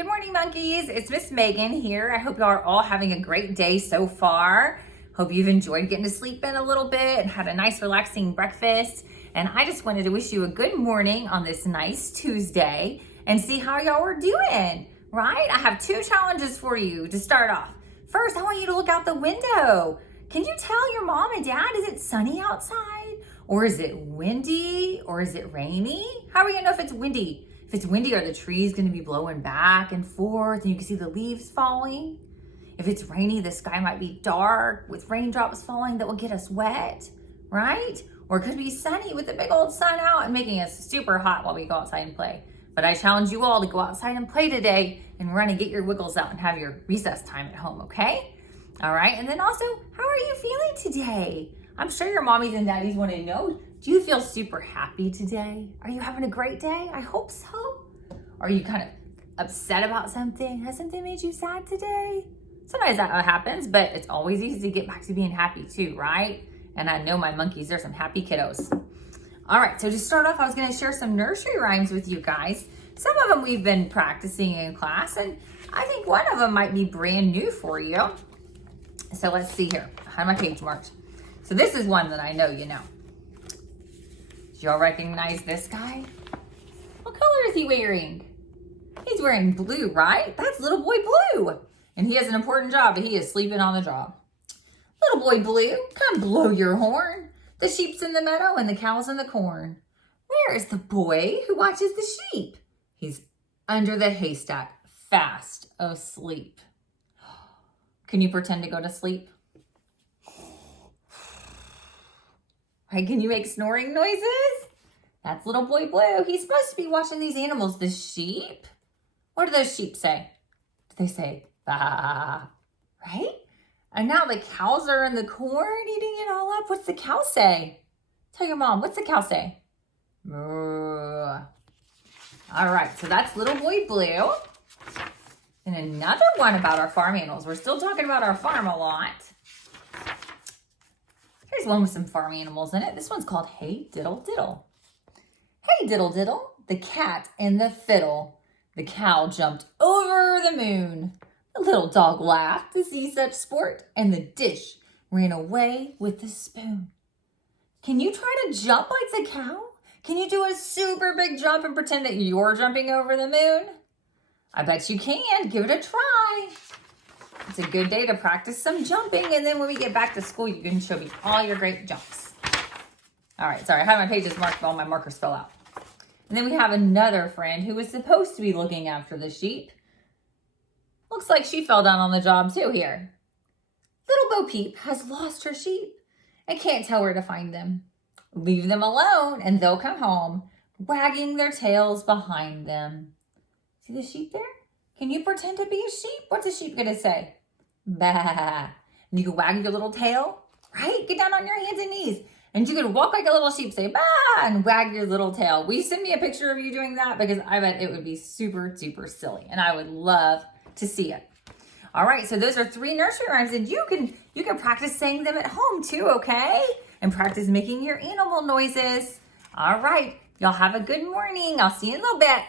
Good morning, monkeys. It's Miss Megan here. I hope you are all having a great day so far. Hope you've enjoyed getting to sleep in a little bit and had a nice relaxing breakfast. And I just wanted to wish you a good morning on this nice Tuesday and see how y'all are doing, right? I have two challenges for you to start off. First, I want you to look out the window. Can you tell your mom and dad, is it sunny outside? Or is it windy? Or is it rainy? How are we gonna know if it's windy? If it's windy, are the trees gonna be blowing back and forth and you can see the leaves falling? If it's rainy, the sky might be dark with raindrops falling that will get us wet, right? Or it could be sunny with the big old sun out and making us super hot while we go outside and play. But I challenge you all to go outside and play today and run and get your wiggles out and have your recess time at home, okay? All right, and then also, how are you feeling today? I'm sure your mommies and daddies want to know, do you feel super happy today? Are you having a great day? I hope so. Are you kind of upset about something? Has something made you sad today? Sometimes that happens, but it's always easy to get back to being happy too, right? And I know my monkeys, they're some happy kiddos. All right, so to start off, I was gonna share some nursery rhymes with you guys. Some of them we've been practicing in class, and I think one of them might be brand new for you. So let's see here. I have my page marked. So this is one that I know you know. Do y'all recognize this guy? What color is he wearing? He's wearing blue, right? That's Little Boy Blue. And he has an important job, but he is sleeping on the job. Little Boy Blue, come blow your horn. The sheep's in the meadow and the cow's in the corn. Where is the boy who watches the sheep? He's under the haystack, fast asleep. Can you pretend to go to sleep? Right, can you make snoring noises? That's Little Boy Blue. He's supposed to be watching these animals. The sheep? What do those sheep say? Do they say, bah, right? And now the cows are in the corn eating it all up. What's the cow say? Tell your mom, what's the cow say? Moo. All right, so that's Little Boy Blue. And another one about our farm animals. We're still talking about our farm a lot. Here's one with some farm animals in it. This one's called Hey Diddle Diddle. Hey Diddle Diddle, the cat and the fiddle. The cow jumped over the moon. The little dog laughed to see such sport, and the dish ran away with the spoon. Can you try to jump like the cow? Can you do a super big jump and pretend that you're jumping over the moon? I bet you can. Give it a try. It's a good day to practice some jumping, and then when we get back to school, you can show me all your great jumps. All right, sorry, I had my pages marked, but all my markers fell out. And then we have another friend who was supposed to be looking after the sheep. Looks like she fell down on the job too here. Little Bo Peep has lost her sheep and can't tell where to find them. Leave them alone and they'll come home, wagging their tails behind them. See the sheep there? Can you pretend to be a sheep? What's a sheep gonna say? Bah. And you can wag your little tail, right? Get down on your hands and knees. And you can walk like a little sheep, say, bah, and wag your little tail. Will you send me a picture of you doing that? Because I bet it would be super, super silly. And I would love to see it. All right, so those are 3 nursery rhymes, and you can practice saying them at home too, okay? And practice making your animal noises. All right, y'all have a good morning. I'll see you in a little bit.